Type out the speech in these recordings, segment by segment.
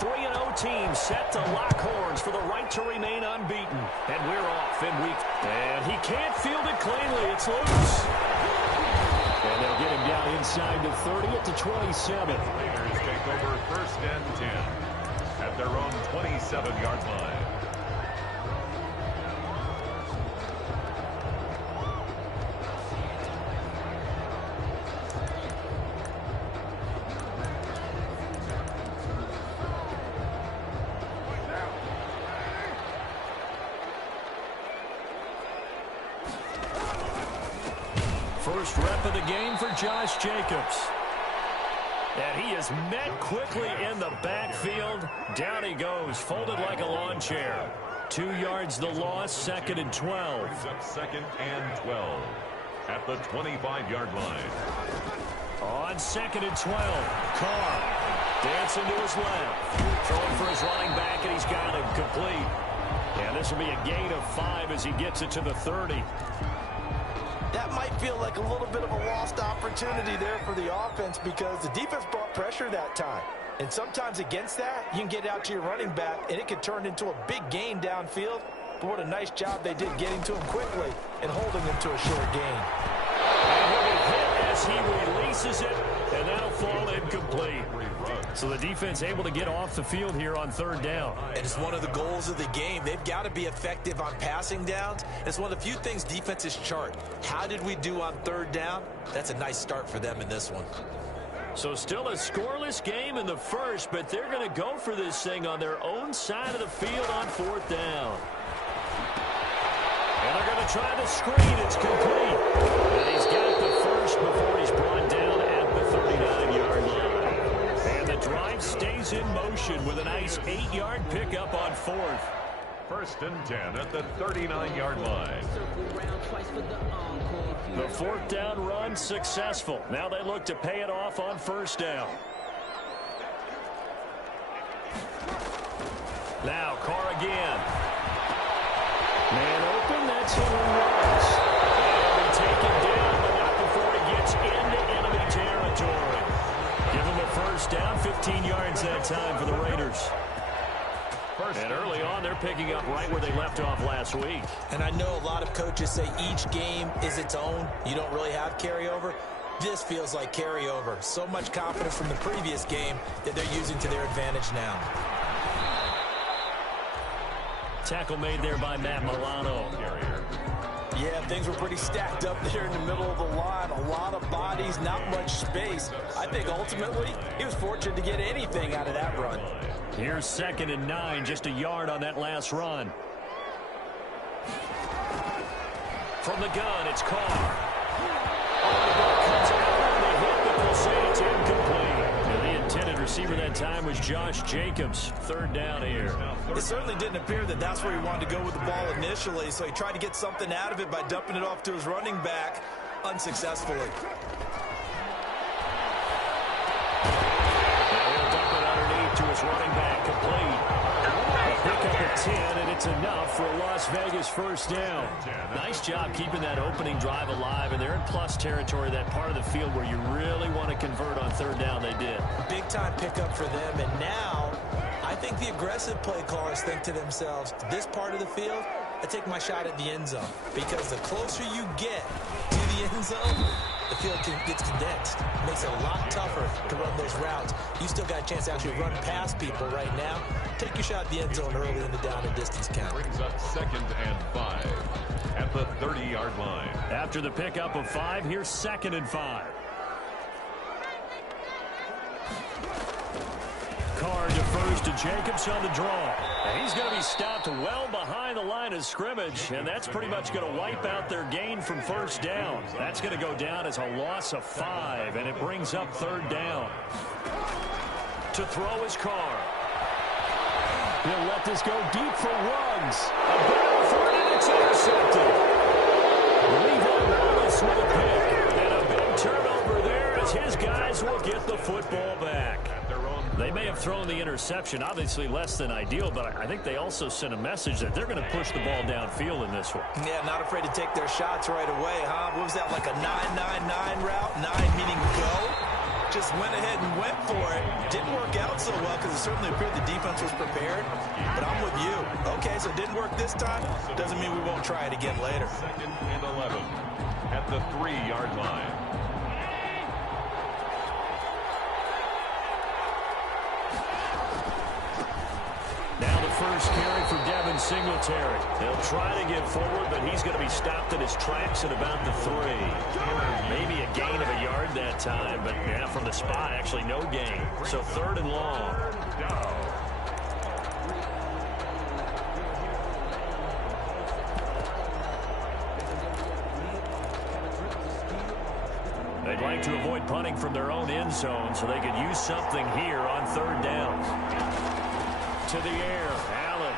3-0 team set to lock horns for the right to remain unbeaten. And we're off in week. And he can't field it cleanly. It's loose. And they'll get him down inside the 30 at the 27. Raiders take over 1st and 10 at their own 27-yard line. First rep of the game for Josh Jacobs. And he is met quickly in the backfield. Down he goes, folded like a lawn chair. 2 yards the loss, 2nd and 12. Brings up 2nd and 12 at the 25-yard line. On 2nd and 12, Carr dancing to his left. Throwing for his running back, and he's got him complete. And this will be a gain of 5 as he gets it to the 30. That might feel like a little bit of a lost opportunity there for the offense because the defense brought pressure that time. And sometimes against that, you can get out to your running back, and it could turn into a big gain downfield. But what a nice job they did getting to him quickly and holding him to a short gain. And he'll be hit as he releases it, and that'll fall incomplete. So the defense able to get off the field here on 3rd down. And it's one of the goals of the game. They've got to be effective on passing downs. It's one of the few things defenses chart. How did we do on 3rd down? That's a nice start for them in this one. So still a scoreless game in the first, but they're going to go for this thing on their own side of the field on 4th down. And they're going to try the screen. It's complete. And he's got the first before he's brought down at the 39-yard line. And the drive stays in motion with a nice 8-yard pickup on 4th. 1st and 10 at the 39-yard line. The 4th down run successful. Now they look to pay it off on 1st down. Now Carr again. Man open, that's who runs. And we take him down, but not before he gets into enemy territory. Give him a 1st down, 15 yards that time for the Raiders. And early on, they're picking up right where they left off last week. And I know a lot of coaches say each game is its own. You don't really have carryover. This feels like carryover. So much confidence from the previous game that they're using to their advantage now. Tackle made there by Matt Milano. Yeah, things were pretty stacked up there in the middle of the line. A lot of bodies, not much space. I think ultimately he was fortunate to get anything out of that run. Here's 2nd and 9, just a yard on that last run. From the gun, it's Carr. The ball comes out on the hit, but they'll say it's incomplete. And the intended receiver that time was Josh Jacobs. 3rd down here. It certainly didn't appear that that's where he wanted to go with the ball initially, so he tried to get something out of it by dumping it off to his running back unsuccessfully. To his running back, complete. A pickup at 10, and it's enough for a Las Vegas 1st down. Nice job keeping that opening drive alive, and they're in plus territory, that part of the field where you really want to convert on 3rd down. They did. Big time pickup for them, and now I think the aggressive play callers think to themselves, this part of the field, I take my shot at the end zone, because the closer you get to the end zone, the field gets condensed. It makes it a lot tougher to run those routes. You still got a chance to actually run past people right now. Take your shot at the end zone early in the down and distance count. Brings up 2nd and 5 at the 30-yard line. After the pickup of 5, here's 2nd and 5. Carr defers to Jacobs on the draw. And he's going to be stopped well behind the line of scrimmage, and that's pretty much going to wipe out their gain from 1st down. That's going to go down as a loss of 5, and it brings up 3rd down. To throw is Carr. He'll let this go deep for Ruggs. A battle for it, and it's intercepted. Levi Wallace with a pick, and a big turnover there as his guys will get the football back. They may have thrown the interception, obviously less than ideal, but I think they also sent a message that they're going to push the ball downfield in this one. Yeah, not afraid to take their shots right away, huh? What was that, like a 9-9-9 route? 9 meaning go? just went ahead and went for it. Didn't work out so well because it certainly appeared the defense was prepared. But I'm with you. Okay, so it didn't work this time. Doesn't mean we won't try it again later. 2nd and 11 at the 3-yard line. Now the first carry for Devin Singletary. He'll try to get forward, but he's going to be stopped in his tracks at about the 3. Maybe a gain of a yard that time, but yeah, from the spot, actually no gain. So 3rd and long. They'd like to avoid punting from their own end zone so they could use something here on 3rd down. To the air, Allen.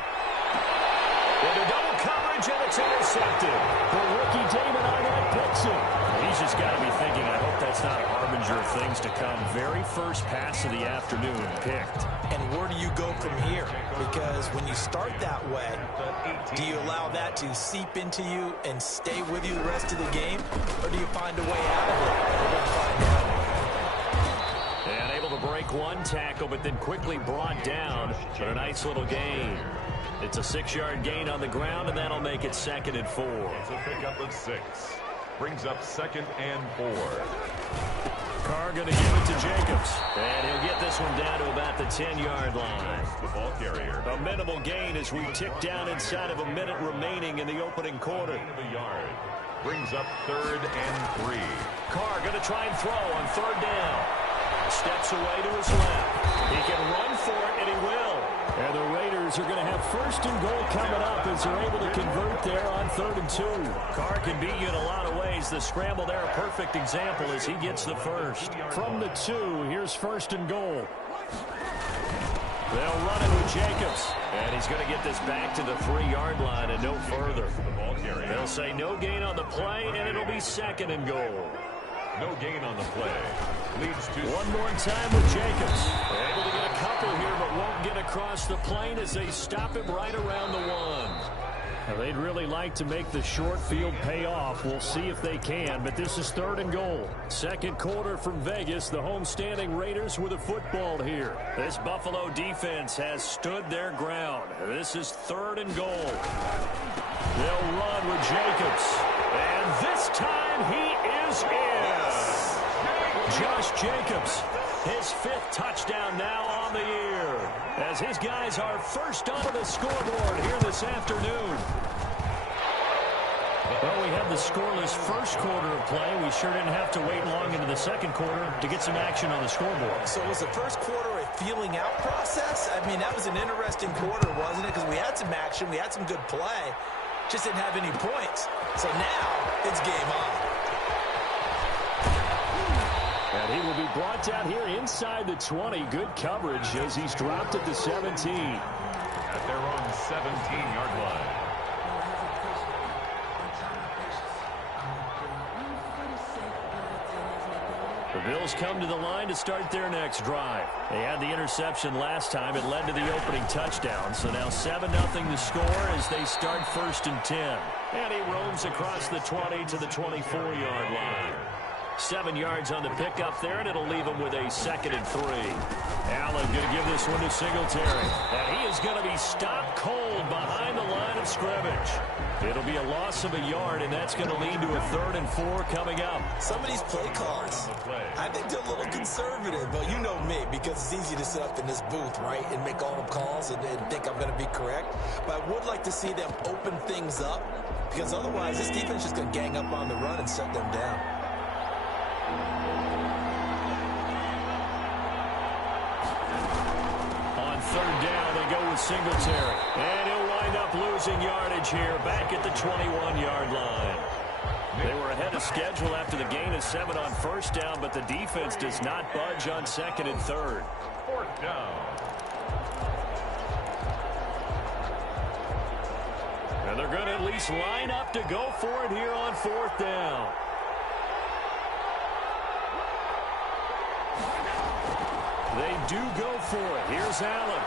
Into double coverage, and it's intercepted. The rookie David Arnett picks it. He's just got to be thinking, I hope that's not a harbinger of things to come. Very first pass of the afternoon picked. And where do you go from here? Because when you start that way, do you allow that to seep into you and stay with you the rest of the game? Or do you find a way out of it? We're going to find out. And able to break one tackle, but then quickly brought down. But a nice little gain. It's a 6-yard gain on the ground, and that'll make it 2nd and 4. It's a pickup of 6. Brings up 2nd and 4. Carr going to give it to Jacobs. And he'll get this one down to about the 10-yard line. The ball carrier. A minimal gain as we tick down inside of a minute remaining in the opening quarter. A yard. Brings up 3rd and 3. Carr going to try and throw on 3rd down. Steps away to his left. He can run for it, and he will. And the Raiders are going to have 1st and goal coming up as they're able to convert there on 3rd and 2. Carr can beat you in a lot of ways. The scramble there, a perfect example as he gets the first. From the 2, here's 1st and goal. They'll run it with Jacobs. And he's going to get this back to the 3-yard line and no further. They'll say no gain on the play, and it'll be 2nd and goal. No gain on the play. Leads to one more time with Jacobs. Able to get a couple here, but won't get across the plane as they stop him right around the 1. Now, they'd really like to make the short field pay off. We'll see if they can, but this is 3rd and goal. 2nd quarter from Vegas. The homestanding Raiders with a football here. This Buffalo defense has stood their ground. This is 3rd and goal. They'll run with Jacobs. And this time he is in. Josh Jacobs, his 5th touchdown now on the year, as his guys are first on the scoreboard here this afternoon. Well, we had the scoreless first quarter of play. We sure didn't have to wait long into the 2nd quarter to get some action on the scoreboard. So was the first quarter a feeling out process? I mean, that was an interesting quarter, wasn't it? Because we had some action, we had some good play, just didn't have any points. So now it's game on. And he will be brought down here inside the 20. Good coverage as he's dropped at the 17. At their own 17-yard line. The Bills come to the line to start their next drive. They had the interception last time. It led to the opening touchdown. So now 7-0 the score as they start 1st and 10. And he roams across the 20 to the 24-yard line. 7 yards on the pickup there, and it'll leave him with a 2nd and 3. Allen going to give this one to Singletary. And he is going to be stopped cold behind the line of scrimmage. It'll be a loss of a yard, and that's going to lead to a 3rd and 4 coming up. Some of these play calls, I think they're a little conservative, but you know me, because it's easy to sit up in this booth, right, and make all the calls and think I'm going to be correct. But I would like to see them open things up, because otherwise this defense is just going to gang up on the run and shut them down. On 3rd down, they go with Singletary. And he'll wind up losing yardage here back at the 21-yard line. They were ahead of schedule after the gain of 7 on 1st down, but the defense does not budge on 2nd and 3rd. 4th down. And they're going to at least line up to go for it here on 4th down. They do go for it. Here's Allen.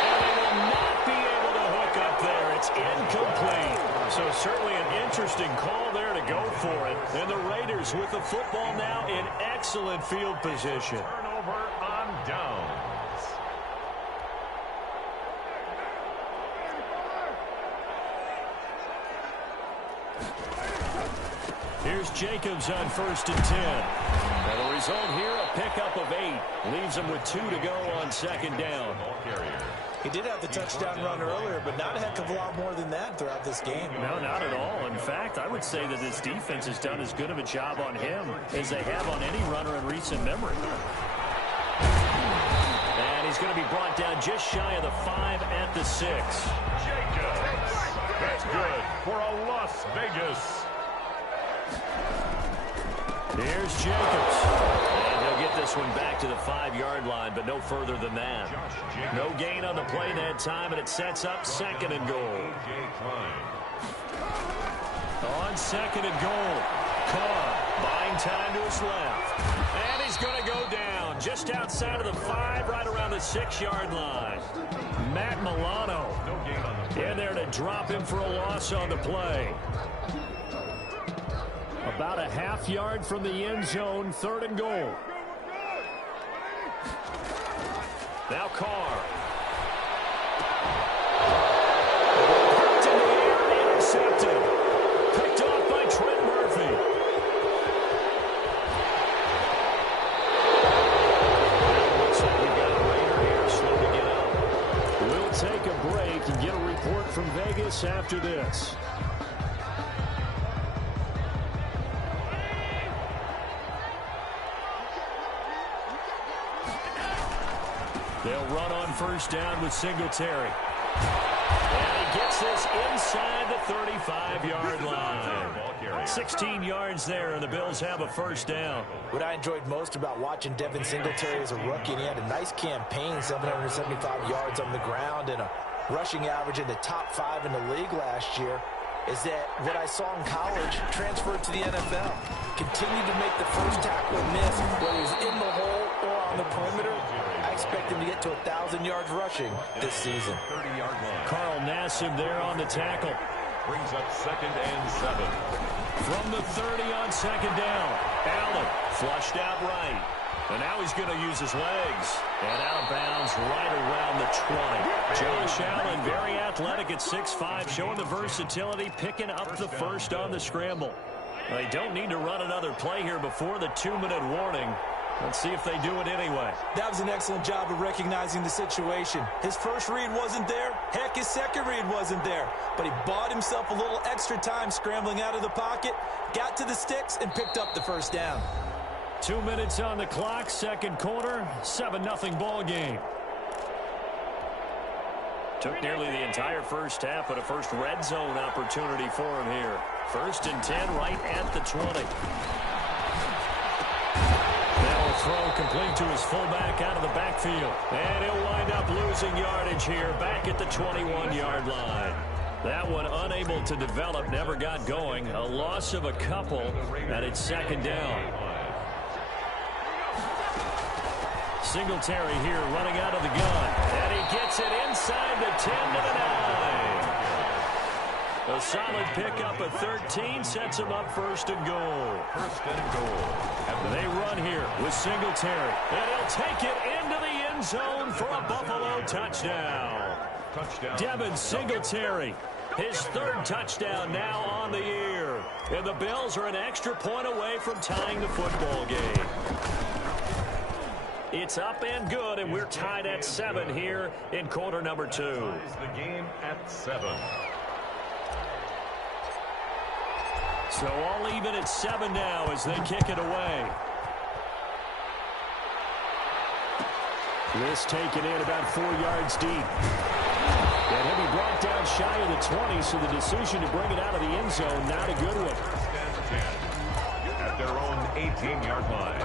And they will not be able to hook up there. It's incomplete. So certainly an interesting call there to go for it. And the Raiders with the football now in excellent field position. Turnover on downs. Here's Jacobs on 1st and 10. And the result here, a pickup of 8. Leaves him with 2 to go on 2nd down. Ball carrier. He did have the touchdown run earlier, but not a heck of a lot more than that throughout this game. No, not at all. In fact, I would say that this defense has done as good of a job on him as they have on any runner in recent memory. And he's going to be brought down just shy of the 5 at the 6. Jacobs. That's good for a Las Vegas. Here's Jacobs. And he'll get this one back to the 5-yard line, but no further than that. No gain on the play that time, and it sets up 2nd and goal. On 2nd and goal, Carr buying time to his left. And he's going to go down just outside of the 5, right around the 6-yard line. Matt Milano in there to drop him for a loss on the play. About a half-yard from the end zone, 3rd and goal. Now Carr. Hooked in the air, intercepted. Picked off by Trent Murphy. Looks like we've got a Raider here, slow to get up. We'll take a break and get a report from Vegas after this. They'll run on 1st down with Singletary. And he gets this inside the 35-yard line. 16 yards there, and the Bills have a 1st down. What I enjoyed most about watching Devin Singletary as a rookie, and he had a nice campaign, 775 yards on the ground and a rushing average in the top 5 in the league last year, is that what I saw in college transferred to the NFL. Continued to make the first tackle miss, whether he's in the hole or on the perimeter. I expect him to get to 1,000 yards rushing this season. 30-yard line. Carl Nassib there on the tackle. Brings up 2nd and 7. From the 30 on 2nd down. Allen flushed out right. And now he's going to use his legs. And out of bounds right around the 20. Josh Allen, very athletic at 6'5", showing the versatility, picking up the 1st on the scramble. They don't need to run another play here before the 2-minute warning. Let's see if they do it anyway. That was an excellent job of recognizing the situation. His first read wasn't there. Heck, his second read wasn't there. But he bought himself a little extra time scrambling out of the pocket, got to the sticks, and picked up the 1st down. 2 minutes on the clock, 2nd quarter, 7-0 ball game. Took nearly the entire 1st half, but a first red zone opportunity for him here. 1st and 10 right at the 20. Throw complete to his fullback out of the backfield. And he'll wind up losing yardage here back at the 21-yard line. That one unable to develop, never got going. A loss of a couple, and it's 2nd down. Singletary here running out of the gun. And he gets it inside the 10 to the 9. A solid pickup at 13 sets him up 1st and goal. 1st and goal. They run here with Singletary. And he'll take it into the end zone for a Buffalo touchdown. Devin Singletary, his 3rd touchdown now on the year. And the Bills are an extra point away from tying the football game. It's up and good, and we're tied at 7 here in quarter number 2. The game at 7. So all even at 7 now as they kick it away. This taken in about 4 yards deep. And he'll be brought down shy of the 20, so the decision to bring it out of the end zone, not a good one. 10 at their own 18-yard line.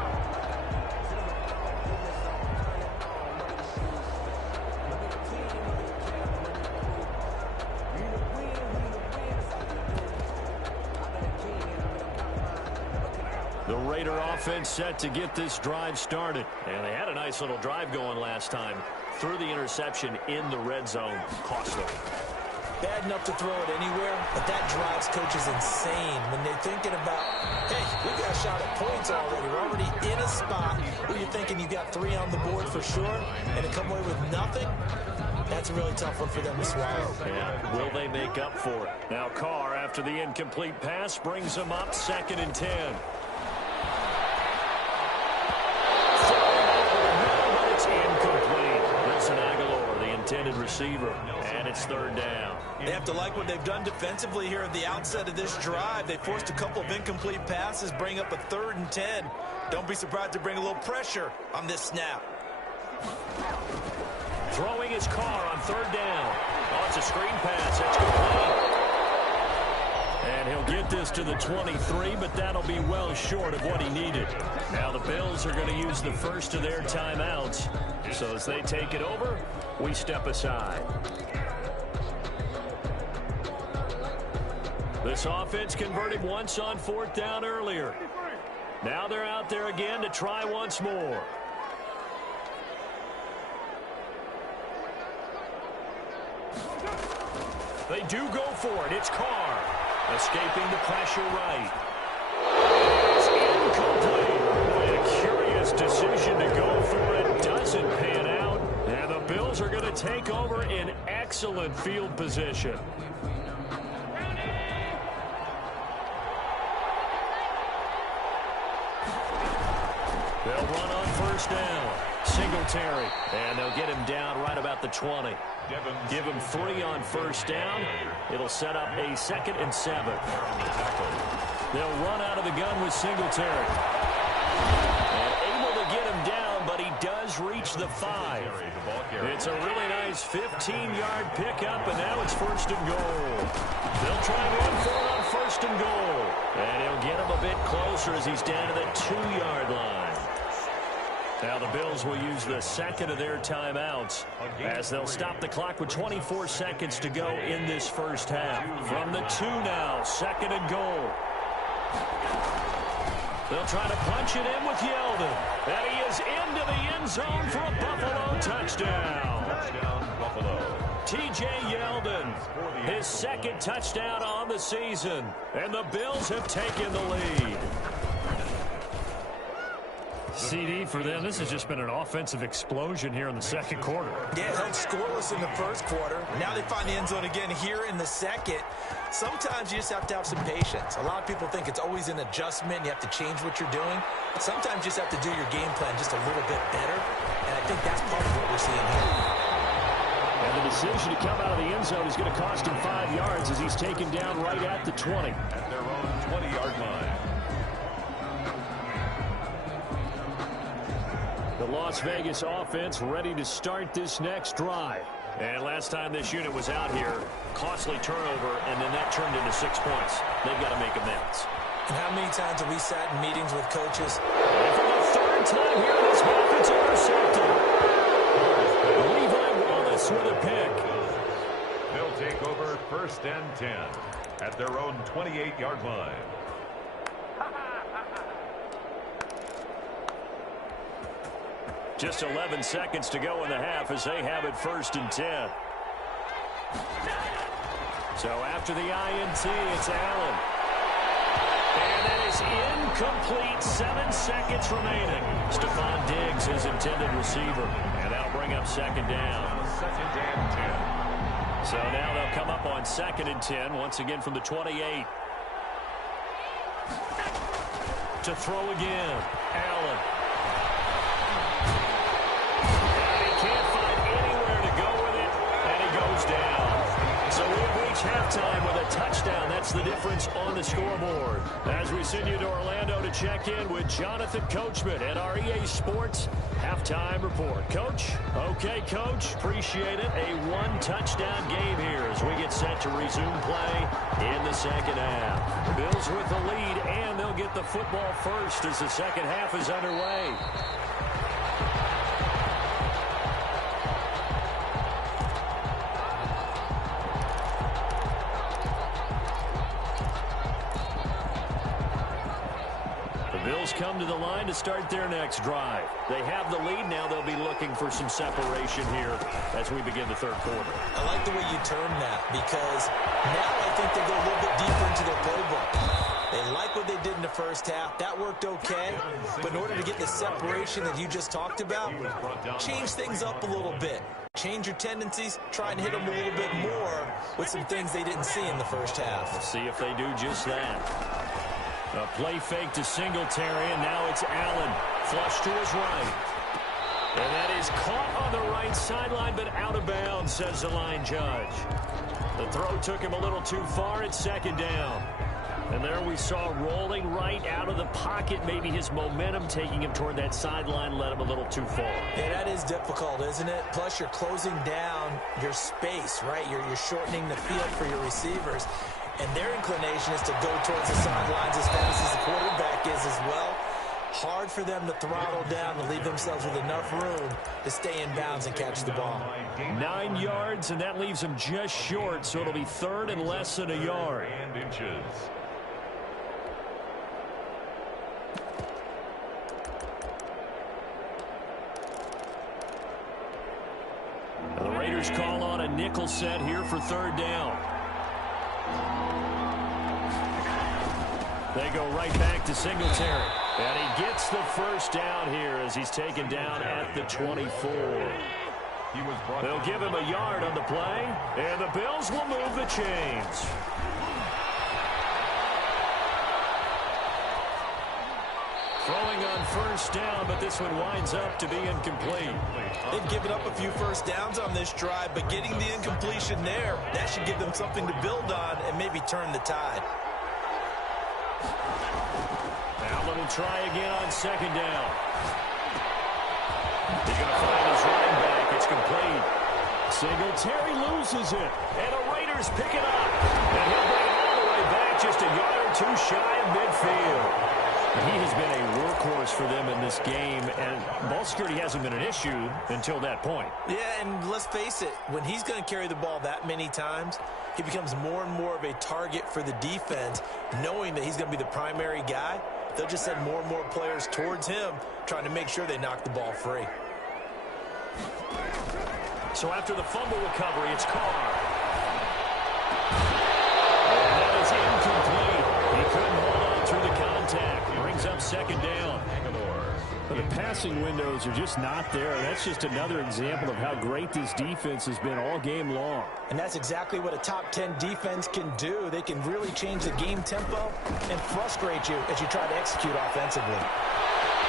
The Raider offense set to get this drive started. And they had a nice little drive going last time. Threw the interception in the red zone. Cost them. bad enough to throw it anywhere, but that drives coaches insane when they're thinking about, hey, we got a shot at points already. We're already in a spot where you're thinking you got 3 on the board for sure, and to come away with nothing, that's a really tough one for them to swallow. Yeah, will they make up for it? Now Carr, after the incomplete pass, brings them up 2nd and 10. But it's incomplete. Nelson Aguilar, the intended receiver, and it's 3rd down. They have to like what they've done defensively here at the outset of this drive. They forced a couple of incomplete passes, bring up a 3rd and 10. Don't be surprised to bring a little pressure on this snap. Throwing his Carr on 3rd down. Oh, it's a screen pass. It's complete. And he'll get this to the 23, but that'll be well short of what he needed. Now the Bills are going to use the first of their timeouts. So as they take it over, we step aside. This offense converted once on 4th down earlier. Now they're out there again to try once more. They do go for it. It's Carr. Escaping the pressure right. It's incomplete. Boy, a curious decision to go for it. Doesn't pan out. And the Bills are going to take over in excellent field position. They'll run on 1st down. Singletary. And they'll get him down right about the 20. Give him 3 on 1st down. It'll set up a 2nd and 7. They'll run out of the gun with Singletary. And able to get him down, but he does reach the 5. It's a really nice 15-yard pickup, and now it's 1st and goal. They'll try and run for it on 1st and goal. And he'll get him a bit closer as he's down to the 2-yard line. Now the Bills will use the 2nd of their timeouts as they'll stop the clock with 24 seconds to go in this first half. From the 2 now, 2nd and goal. They'll try to punch it in with Yeldon. And he is into the end zone for a Buffalo touchdown. Buffalo. T.J. Yeldon, his 2nd touchdown on the season. And the Bills have taken the lead. CD for them, this has just been an offensive explosion here in the 2nd quarter. Yeah, held scoreless in the 1st quarter. Now they find the end zone again here in the 2nd. Sometimes you just have to have some patience. A lot of people think it's always an adjustment. You have to change what you're doing. Sometimes you just have to do your game plan just a little bit better. And I think that's part of what we're seeing here. And the decision to come out of the end zone is going to cost him 5 yards as he's taken down right at the 20. At their own 20-yard line. The Las Vegas offense ready to start this next drive. And last time this unit was out here, costly turnover, and then that turned into 6 points. They've got to make amends. And how many times have we sat in meetings with coaches? And for the 3rd time here in this half, it's intercepted. Levi Wallace with a pick. They'll take over 1st and 10 at their own 28-yard line. Just 11 seconds to go in the half as they have it 1st and 10. So after the INT, it's Allen. And that is incomplete. 7 seconds remaining. Stephon Diggs, his intended receiver. And that'll bring up 2nd down. 2nd and 10. So now they'll come up on 2nd and 10, once again from the 28. To throw again, Allen. Halftime with a touchdown. That's the difference on the scoreboard. As we send you to Orlando to check in with Jonathan Coachman at our EA Sports Halftime Report. Coach? Okay, Coach. Appreciate it. A 1-touchdown game here as we get set to resume play in the 2nd half. The Bills with the lead, and they'll get the football first as the 2nd half is underway. Bills come to the line to start their next drive. They have the lead. Now they'll be looking for some separation here as we begin the third quarter. I like the way you term that because now I think they go a little bit deeper into their playbook. They like what they did in the first half. That worked okay. But in order to get the separation that you just talked about, change things up a little bit. Change your tendencies. Try and hit them a little bit more with some things they didn't see in the first half. We'll see if they do just that. A play fake to Singletary, and now it's Allen. Flush to his right. And that is caught on the right sideline, but out of bounds, says the line judge. The throw took him a little too far. It's second down. And there we saw rolling right out of the pocket. Maybe his momentum taking him toward that sideline led him a little too far. Yeah, that is difficult, isn't it? Plus, you're closing down your space, right? You're shortening the field for your receivers. And their inclination is to go towards the sidelines as fast as the quarterback is as well. Hard for them to throttle down and leave themselves with enough room to stay in bounds and catch the ball. 9 yards, and that leaves them just short, so it'll be third and less than a yard. And inches. The Raiders call on a nickel set here for third down. They go right back to Singletary. And he gets the first down here as he's taken down at the 24. They'll give him a yard on the play, and the Bills will move the chains. Throwing on first down, but this one winds up to be incomplete. They've given up a few first downs on this drive, but getting the incompletion there, that should give them something to build on and maybe turn the tide. Allen will try again on second down. He's going to find his running back. It's complete. Singletary loses it, and the Raiders pick it up. And he'll bring it all the way back, just a yard or two shy of midfield. He has been a workhorse for them in this game, and ball security hasn't been an issue until that point. Yeah, and let's face it, when he's going to carry the ball that many times, he becomes more and more of a target for the defense, knowing that he's going to be the primary guy. They'll just send more and more players towards him, trying to make sure they knock the ball free. So after the fumble recovery, it's Carr. And that is incomplete. He couldn't hold on through the contact. Brings up second down. But the passing windows are just not there. That's just another example of how great this defense has been all game long. And that's exactly what a top 10 defense can do. They can really change the game tempo and frustrate you as you try to execute offensively.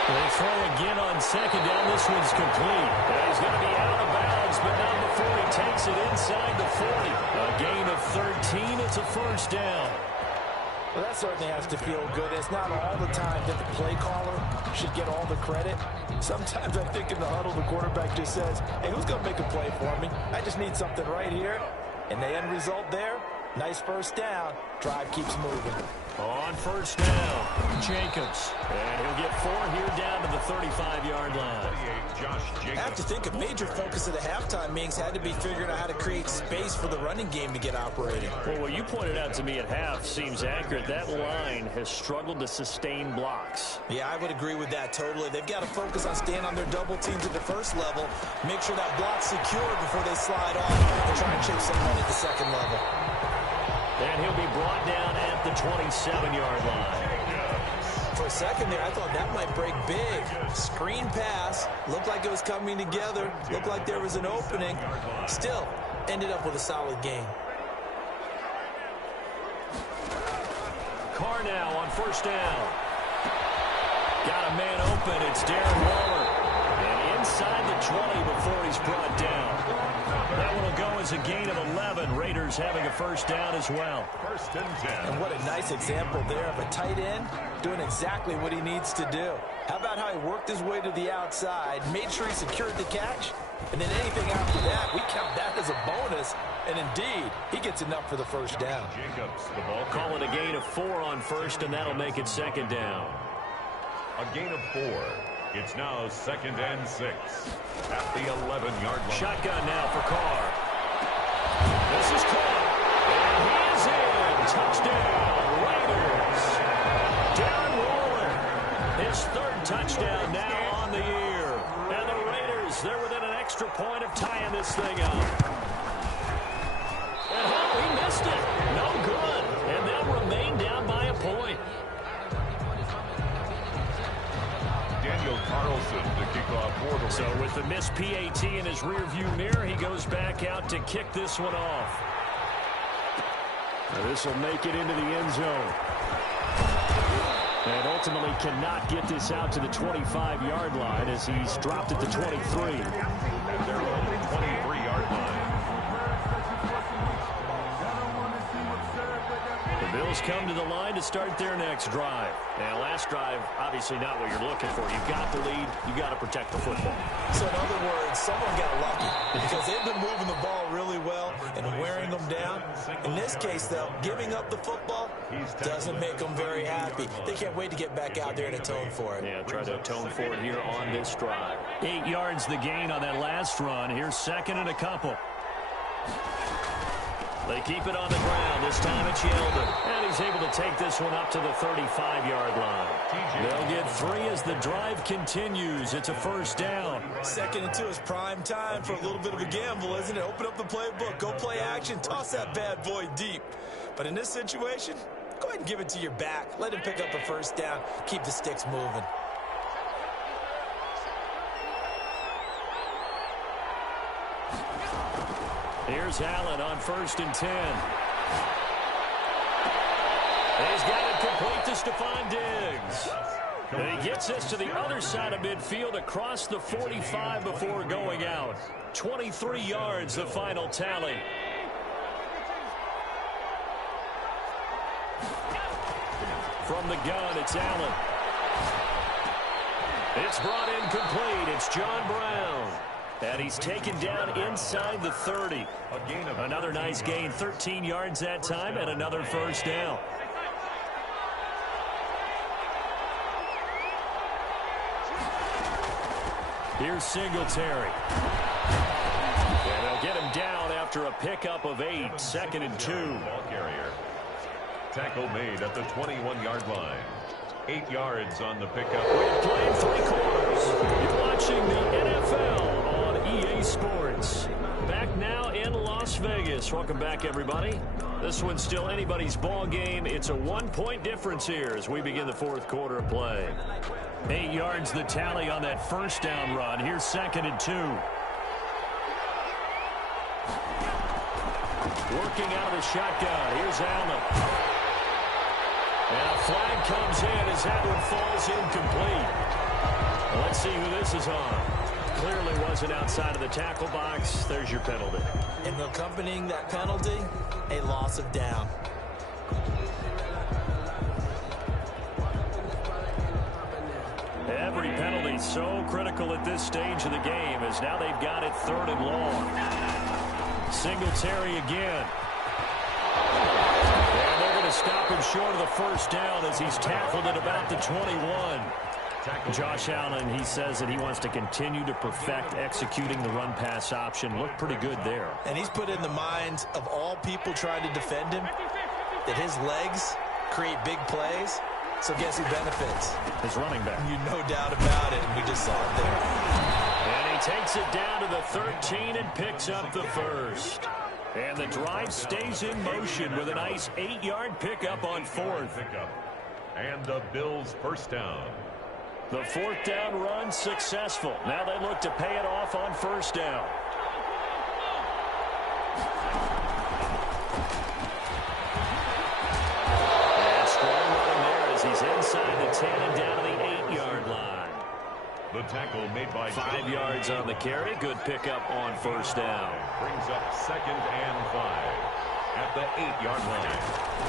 They throw again on second down. This one's complete. And he's going to be out of bounds, but not before he takes it inside the 40. A gain of 13. It's a first down. Well, that certainly has to feel good. It's not all the time that the play caller should get all the credit. Sometimes I think in the huddle, the quarterback just says, hey, who's going to make a play for me? I just need something right here. And the end result there, nice first down. Drive keeps moving. On first down, Jacobs. And he'll get 4 here down to the 35-yard line. I have to think a major focus of the halftime meetings had to be figuring out how to create space for the running game to get operating. Well, what you pointed out to me at half seems accurate. That line has struggled to sustain blocks. Yeah, I would agree with that totally. They've got to focus on staying on their double teams at the first level, make sure that block's secure before they slide off and try and chase someone at the second level. And he'll be brought down at the 27-yard line. For a second there, I thought that might break big. Screen pass. Looked like it was coming together. Looked like there was an opening. Still, ended up with a solid game. Carr now on first down. Got a man open. It's Darren Waller. And inside the 20 before he's brought down. That one will go as a gain of 11. Raiders having a first down as well. First and 10. And what a nice example there of a tight end doing exactly what he needs to do. How about how he worked his way to the outside, made sure he secured the catch, and then anything after that, we count that as a bonus. And indeed, he gets enough for the first down. Jacobs, the ball. Call it a gain of 4 on first, and that'll make it second down. A gain of 4. It's now second and 6 at the 11-yard line. Shotgun now for Carr. This is caught, and he is in. Touchdown, Raiders. Darren Waller. touchdown now on the year. And the Raiders, they're within an extra point of tying this thing up. And oh, he missed it. No good. And they'll remain down by a point. Daniel Carlson to kick off for the Raiders. So with the missed PAT in his rearview mirror, he goes back out to kick this one off. This will make it into the end zone. And ultimately cannot get this out to the 25-yard line as he's dropped at the 23. At their own 23-yard line. The Bills come to the line to start their next drive. Now, last drive, obviously not what you're looking for. You've got the lead. You've got to protect the football. So, in other words, someone got lucky because they've been moving the ball really well and wearing them down. In this case, though, giving up the football doesn't make them very happy. They can't wait to get back out there and atone for it. Yeah, try to atone for it here on this drive. 8 yards the gain on that last run. Here's second and a couple. They keep it on the ground. This time it's Yeldon. And he's able to take this one up to the 35-yard line. They'll get 3 as the drive continues. It's a first down. 2nd and 2 is prime time for a little bit of a gamble, isn't it? Open up the playbook. Go play action. Toss that bad boy deep. But in this situation, go ahead and give it to your back. Let him pick up a first down. Keep the sticks moving. Here's Allen on 1st and 10. He's got it complete to Stephon Diggs. And he gets this to the other side of midfield across the 45 before going out. 23 yards, the final tally. From the gun, it's Allen. It's brought in complete. It's John Brown. And he's taken down inside the 30. Another nice gain, 13 yards that time, and another first down. Here's Singletary. And they'll get him down after a pickup of 8, 2nd and 2. Ball carrier. Tackle made at the 21-yard line. 8 yards on the pickup. We're playing 3 quarters. You're watching the NFL on EA Sports. Back now in Las Vegas. Welcome back, everybody. This one's still anybody's ball game. It's a 1-point difference here as we begin the 4th quarter of play. 8 yards the tally on that first down run. Here's 2nd and 2. Working out of the shotgun. Here's Allen. And a flag comes in as that one falls incomplete. Well, let's see who this is on. Clearly wasn't outside of the tackle box. There's your penalty. And accompanying that penalty, a loss of down. Every penalty so critical at this stage of the game as now they've got it 3rd and long. Singletary again. And they're going to stop him short of the first down as he's tackled at about the 21. Josh Allen, he says that he wants to continue to perfect executing the run-pass option. Looked pretty good there. And he's put in the minds of all people trying to defend him that his legs create big plays. So guess who benefits? His running back. You no doubt about it, and we just saw it there. And he takes it down to the 13 and picks up the first. And the drive stays in motion with a nice 8-yard pickup on 4th. And the Bills' first down. The 4th down run successful. Now they look to pay it off on first down. And strong running there as he's inside the 10 and down to the 8-yard line. The tackle made by 5 yards on the carry. Good pickup on first down. Brings up 2nd and 5 at the 8-yard line.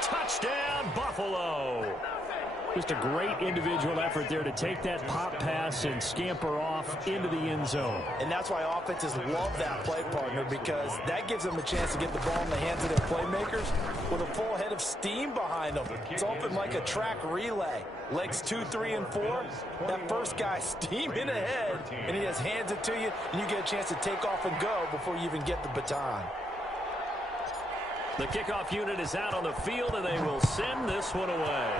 Touchdown, Buffalo. Just a great individual effort there to take that pop pass and scamper off into the end zone. And that's why offenses love that play partner, because that gives them a chance to get the ball in the hands of their playmakers with a full head of steam behind them. It's often like a track relay. Legs 2, 3, and 4. That first guy steaming ahead, and he just hands it to you, and you get a chance to take off and go before you even get the baton. The kickoff unit is out on the field, and they will send this one away.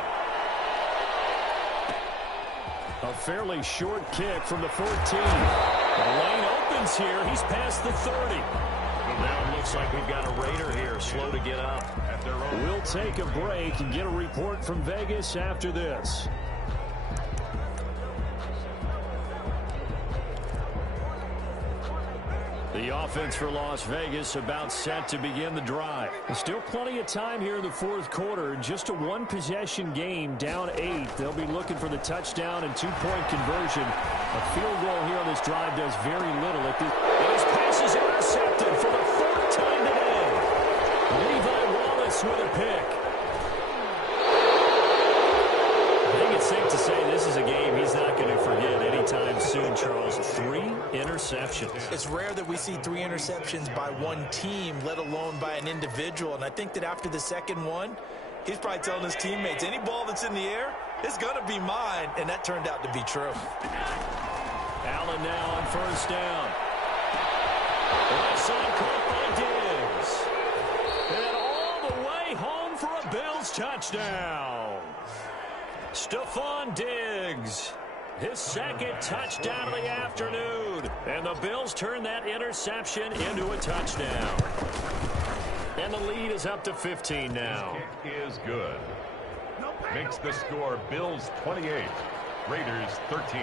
A fairly short kick from the 14. The lane opens here. He's past the 30. Now it looks like we've got a Raider here, slow to get up. We'll take a break and get a report from Vegas after this. The offense for Las Vegas about set to begin the drive. There's still plenty of time here in the fourth quarter. Just a one-possession game, down 8. They'll be looking for the touchdown and two-point conversion. A field goal here on this drive does very little. His pass is intercepted for the fourth time today. Levi Wallace with a pick. I think it's safe to say this is a game he's not going to forget anytime soon, Charles. 3 interceptions. It's rare that we see 3 interceptions by one team, let alone by an individual. And I think that after the second one, he's probably telling his teammates, any ball that's in the air, it's going to be mine. And that turned out to be true. Allen now on first down. Right side caught by Diggs. And all the way home for a Bills touchdown. Stephon Diggs, his second touchdown of the afternoon. And the Bills turn that interception into a touchdown. And the lead is up to 15 now. Kick is good. Makes the score Bills 28, Raiders 13.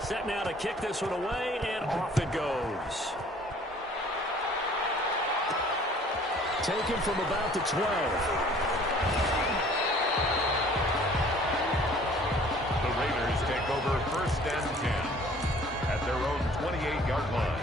Set now to kick this one away, and off it goes. Taken from about the 12. The Raiders take over first and 10 at their own 28-yard line.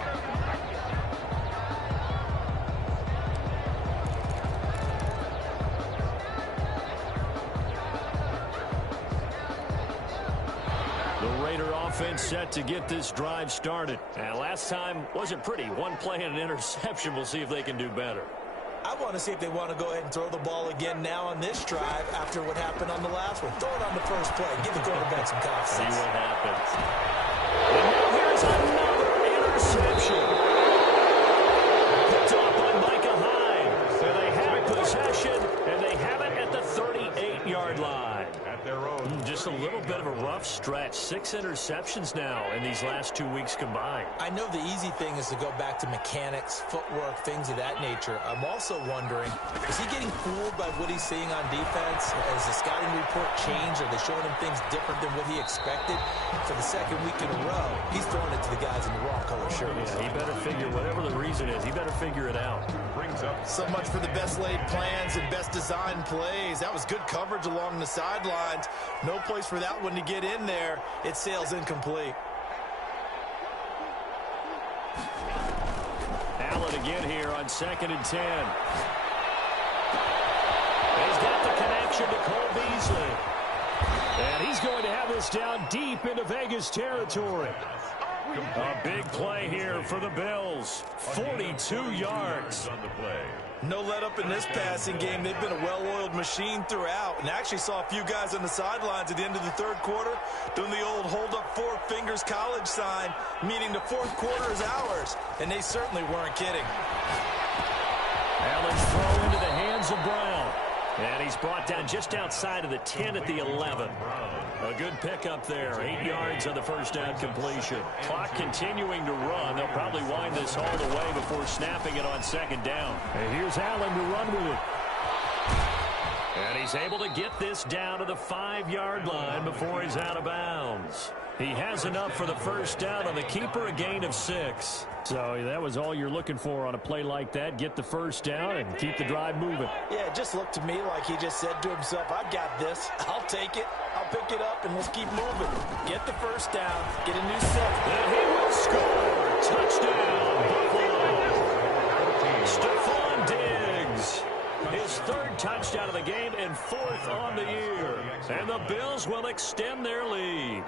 The Raider offense set to get this drive started. And last time wasn't pretty. One play and an interception. We'll see if they can do better. I want to see if they want to go ahead and throw the ball again now on this drive after what happened on the last one. Throw it on the first play. Give the quarterback some confidence. See what happens. And now here's another interception. Picked off by Micah Hyde. And they have possession, and they have it at the 38-yard line. At their own. Just a little bit of a rough stretch. 6 interceptions now in these last 2 weeks combined. I know the easy thing is to go back to mechanics, footwork, things of that nature. I'm also wondering, is he getting fooled by what he's seeing on defense? Has the scouting report changed? Are they showing him things different than what he expected? For the second week in a row, he's throwing it to the guys in the wrong color shirt. Yeah, he better figure, whatever the reason is, he better figure it out. Brings up. So much for the best laid plans and best designed plays. That was good coverage along the sidelines. No place for that one to get in there. It sails incomplete. Allen again here on 2nd and 10. He's got the connection to Cole Beasley. And he's going to have this down deep into Vegas territory. A big play here for the Bills. 42 yards. On the play. No let up in this passing game. They've been a well-oiled machine throughout. And actually saw a few guys on the sidelines at the end of the third quarter doing the old hold up 4 fingers college sign, meaning the fourth quarter is ours. And they certainly weren't kidding. Allen's throw into the hands of Brown. And he's brought down just outside of the 10 at the 11. A good pickup there. 8 yards on the first down completion. Clock continuing to run. They'll probably wind this all the way before snapping it on 2nd down. And here's Allen to run with it. And he's able to get this down to the 5-yard line before he's out of bounds. He has enough for the first down on the keeper, a gain of 6. So that was all you're looking for on a play like that. Get the first down and keep the drive moving. Yeah, it just looked to me like he just said to himself, I've got this. I'll take it. I'll pick it up, and let's keep moving. Get the first down. Get a new set. And he will score. Touchdown, Buffalo. Stephon Diggs. His 3rd touchdown of the game and 4th on the year. And the Bills will extend their lead.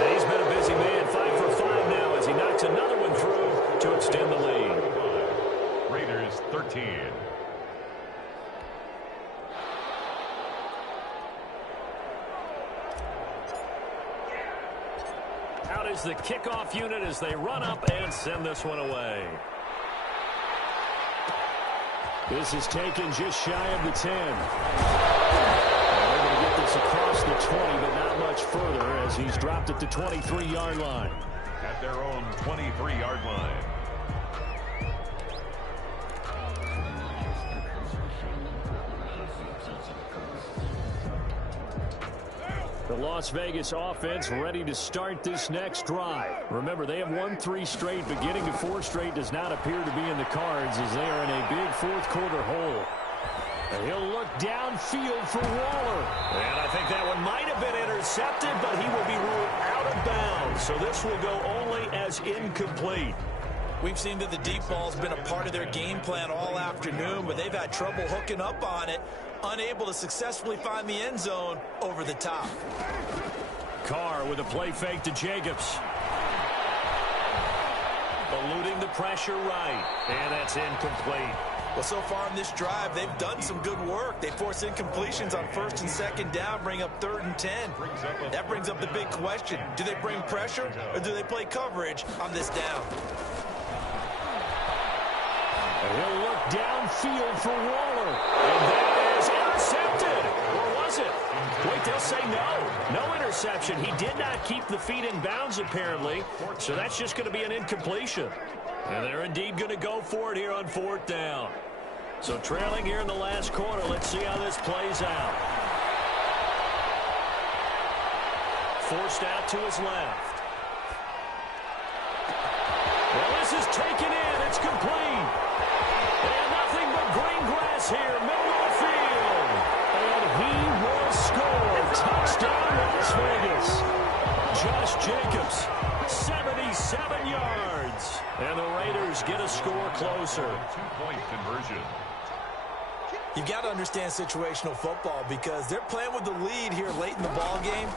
He's been a busy man, 5 for 5 now as he knocks another one through to extend the lead. Raiders 13. Out is the kickoff unit as they run up and send this one away. This is taken just shy of the 10. They're going to get this across the 20, but not much further as he's dropped at the 23-yard line. At their own 23-yard line. The Las Vegas offense ready to start this next drive. Remember, they have won 3 straight, but getting to 4 straight does not appear to be in the cards as they are in a big fourth-quarter hole. And he'll look downfield for Waller. And I think that one might have been intercepted, but he will be ruled out of bounds. So this will go only as incomplete. We've seen that the deep ball's been a part of their game plan all afternoon, but they've had trouble hooking up on it, unable to successfully find the end zone over the top. Carr with a play fake to Jacobs. Eluding the pressure right. And that's incomplete. Well, so far in this drive, they've done some good work. They force incompletions on 1st and 2nd down, bring up 3rd and 10. That brings up the big question. Do they bring pressure or do they play coverage on this down? And he'll look downfield for Waller. And that is intercepted. Or was it? Wait, they'll say no. No interception. He did not keep the feet in bounds, apparently. So that's just going to be an incompletion. And they're indeed going to go for it here on 4th down. So trailing here in the last quarter. Let's see how this plays out. Forced out to his left. Well, this is taken in. It's complete. And nothing but green grass here, middle of the field. And he will score. Touchdown, Las Vegas. Josh Jacobs, 77 yards. And the Raiders get a score closer. 2-point conversion. You've got to understand situational football because they're playing with the lead here late in the ball game.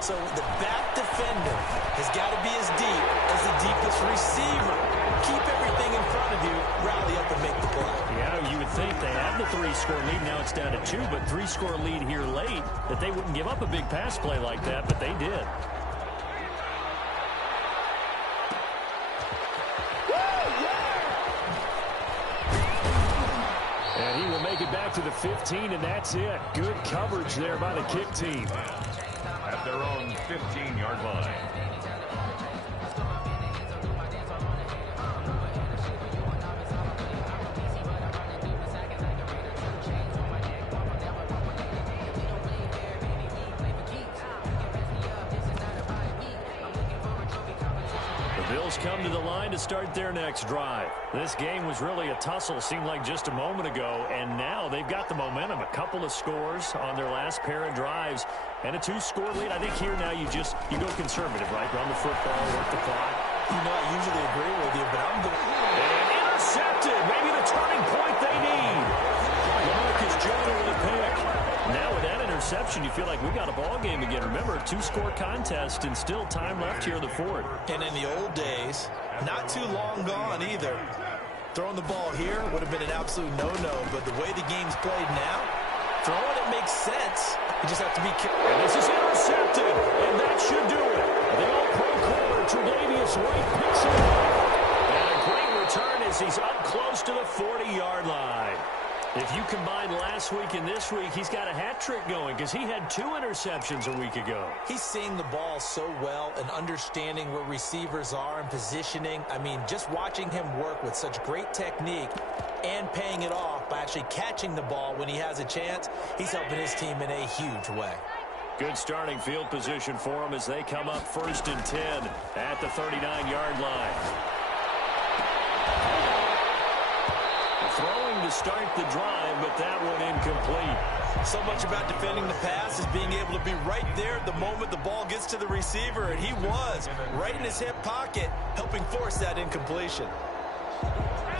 So the back defender has got to be as deep as the deepest receiver. Keep everything in front of you, rally up and make the play. Yeah, you would think they had the 3-score lead. Now it's down to 2, but 3-score lead here late, that they wouldn't give up a big pass play like that, but they did. And he will make it back to the 15, and that's it. Good coverage there by the kick team. At their own 15-yard line. Bills come to the line to start their next drive. This game was really a tussle, seemed like just a moment ago, and now they've got the momentum. A couple of scores on their last pair of drives, and a 2-score lead. I think here now you go conservative, right? Run the football, work the clock. You know, I usually agree with you, but I'm going. And intercepted. Maybe the turning point they need. Lamarcus Joyner with a pick. Now with that interception, you feel like we got a ball game again. Remember, a 2-score contest and still time left here in the 4th. And in the old days, not too long gone either. Throwing the ball here would have been an absolute no-no, but the way the game's played now, throwing it makes sense. You just have to be careful. And this is intercepted, and that should do it. The all-pro corner, Tre'Davious White, picks it up. And a great return as he's up close to the 40-yard line. If you combine last week and this week, he's got a hat trick going because he had 2 interceptions a week ago. He's seeing the ball so well and understanding where receivers are and positioning. I mean, just watching him work with such great technique and paying it off by actually catching the ball when he has a chance, he's helping his team in a huge way. Good starting field position for him as they come up 1st and 10 at the 39-yard line. Throwing to start the drive, but that one incomplete. So much about defending the pass is being able to be right there at the moment the ball gets to the receiver, and he was right in his hip pocket, helping force that incompletion.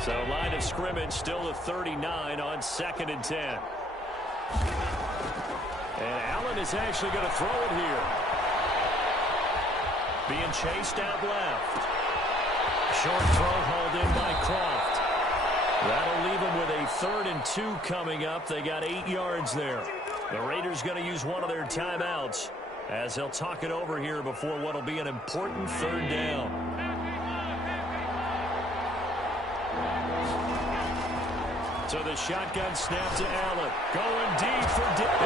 So line of scrimmage still a 39 on 2nd and 10. And Allen is actually going to throw it here. Being chased out left. Short throw hauled in by Croft. That'll leave them with a 3rd and 2 coming up. They got 8 yards there. The Raiders going to use one of their timeouts. as he'll talk it over here before what will be an important third down. So the shotgun snap to Allen. Going deep for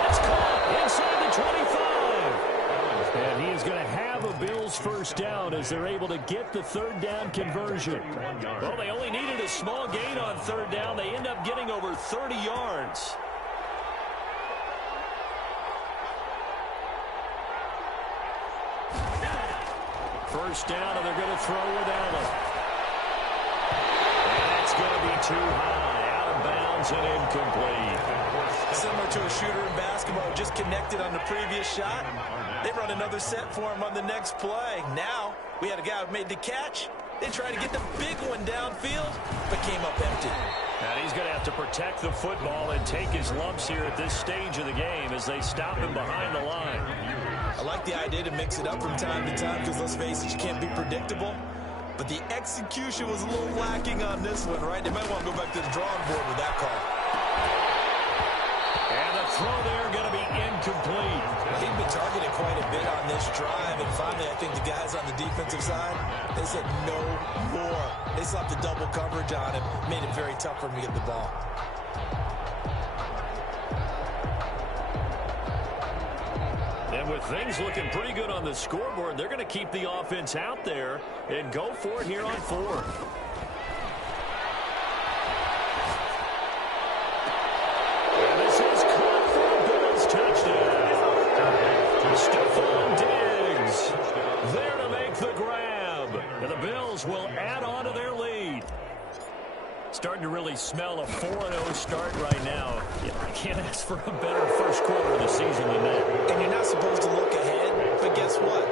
it's caught inside the 25. And he is going to have a Bills first down as they're able to get the third down conversion. Well, they only needed a small gain on third down. They end up getting over 30 yards. First down, and they're going to throw with Allen. And it's going to be too high, out of bounds and incomplete. Similar to a shooter in basketball, just connected on the previous shot. They run another set for him on the next play. Now, we had a guy who made the catch. They tried to get the big one downfield, but came up empty. And he's going to have to protect the football and take his lumps here at this stage of the game as they stop him behind the line. I like the idea to mix it up from time to time because, let's face it, you can't be predictable. But the execution was a little lacking on this one, right? They might want to go back to the drawing board with that call. And the throw there going to be incomplete. Well, he'd been targeted quite a bit on this drive, and finally I think the guys on the defensive side, they said no more. They slapped the double coverage on him, made it very tough for him to get the ball. And with things looking pretty good on the scoreboard, they're going to keep the offense out there and go for it here on fourth. And this is caught for a Bills touchdown. Stephon Diggs there to make the grab. And the Bills will add on to their lead. Starting to really smell a 4-0 start right now. Yeah, I can't ask for a better first quarter of the season than that. And you're not supposed to look ahead, but guess what?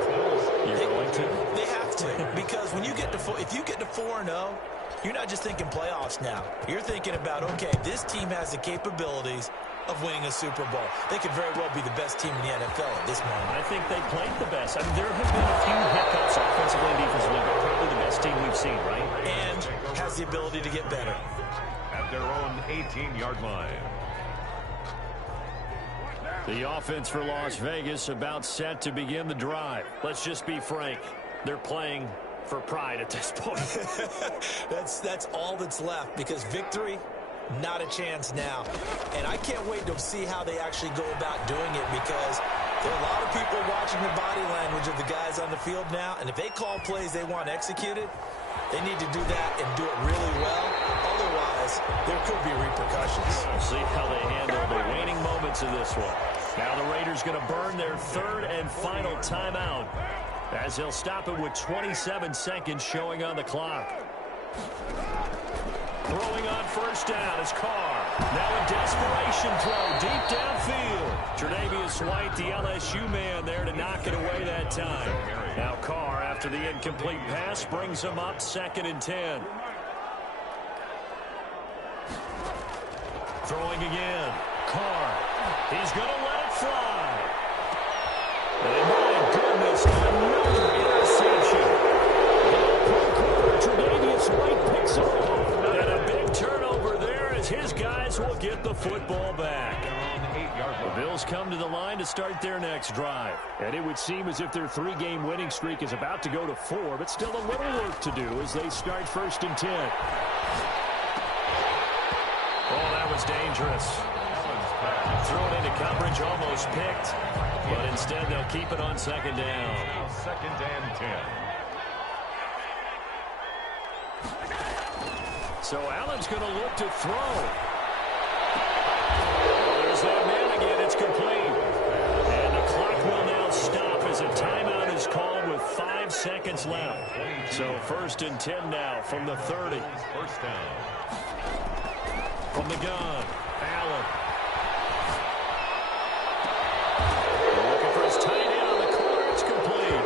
You're going to? They have to, because when you get to if you get to 4-0, you're not just thinking playoffs now. You're thinking about, okay, this team has the capabilities of winning a Super Bowl. They could very well be the best team in the NFL at this moment. I think they played the best. I mean, there have been a few hiccups offensively and defensively, but probably the best team we've seen, right? And has the ability to get better. At their own 18-yard line. The offense for Las Vegas about set to begin the drive. Let's just be frank. They're playing for pride at this point. That's all that's left, because victory, not a chance now. And I can't wait to see how they actually go about doing it, because there are a lot of people watching the body language of the guys on the field now, and if they call plays they want executed, they need to do that and do it really well. Otherwise, there could be repercussions. We'll see how they handle the waning moments of this one. Now the Raiders going to burn their third and final timeout as he'll stop it with 27 seconds showing on the clock. Throwing on first down is Carr. Now a desperation throw deep downfield. Tre'Davious White, the LSU man, there to knock it away that time. Now Carr, after the incomplete pass, brings him up 2nd and 10. Throwing again. Carr. He's going to let it fly. And my goodness, another interception. Tre'Davious White picks it off. And a big turnover there as his guys will get the football back. The Bills come to the line to start their next drive. And it would seem as if their 3-game winning streak is about to go to 4, but still a little work to do as they start 1st and 10. Oh, that was dangerous. Thrown into coverage, almost picked. But instead, they'll keep it on 2nd down. 2nd and 10. So Allen's going to look to throw. There's that man again. It's complete. And the clock will now stop as a timeout is called with 5 seconds left. So 1st and 10 now from the 30. First down. From the gun, Allen. Looking for his tight end on the corner. It's complete.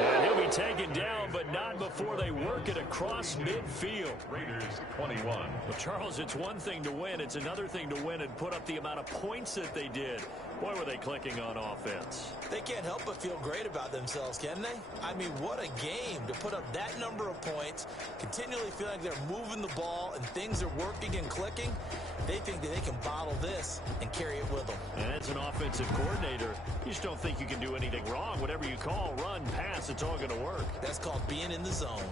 And he'll be taken down, but not before they work it across midfield. Raiders 21. Well, Charles, it's one thing to win. It's another thing to win and put up the amount of points that they did. Boy, were they clicking on offense. They can't help but feel great about themselves, can they? I mean, what a game to put up that number of points, continually feel like they're moving the ball and things are working and clicking. They think that they can bottle this and carry it with them. And as an offensive coordinator, you just don't think you can do anything wrong. Whatever you call, run, pass, it's all going to work. That's called being in the zone.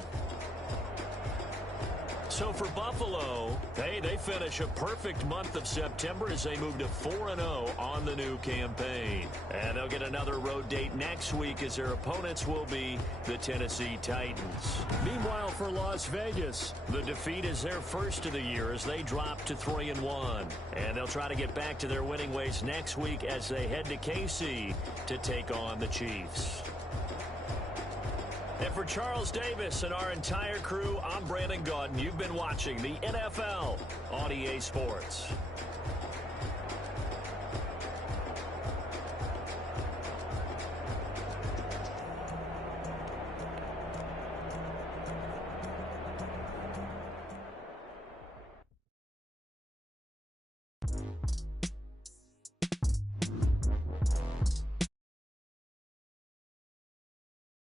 So for Buffalo, they finish a perfect month of September as they move to 4-0 on the new campaign. And they'll get another road date next week as their opponents will be the Tennessee Titans. Meanwhile, for Las Vegas, the defeat is their first of the year as they drop to 3-1. And they'll try to get back to their winning ways next week as they head to KC to take on the Chiefs. And for Charles Davis and our entire crew, I'm Brandon Gaudin. You've been watching the NFL on EA Sports.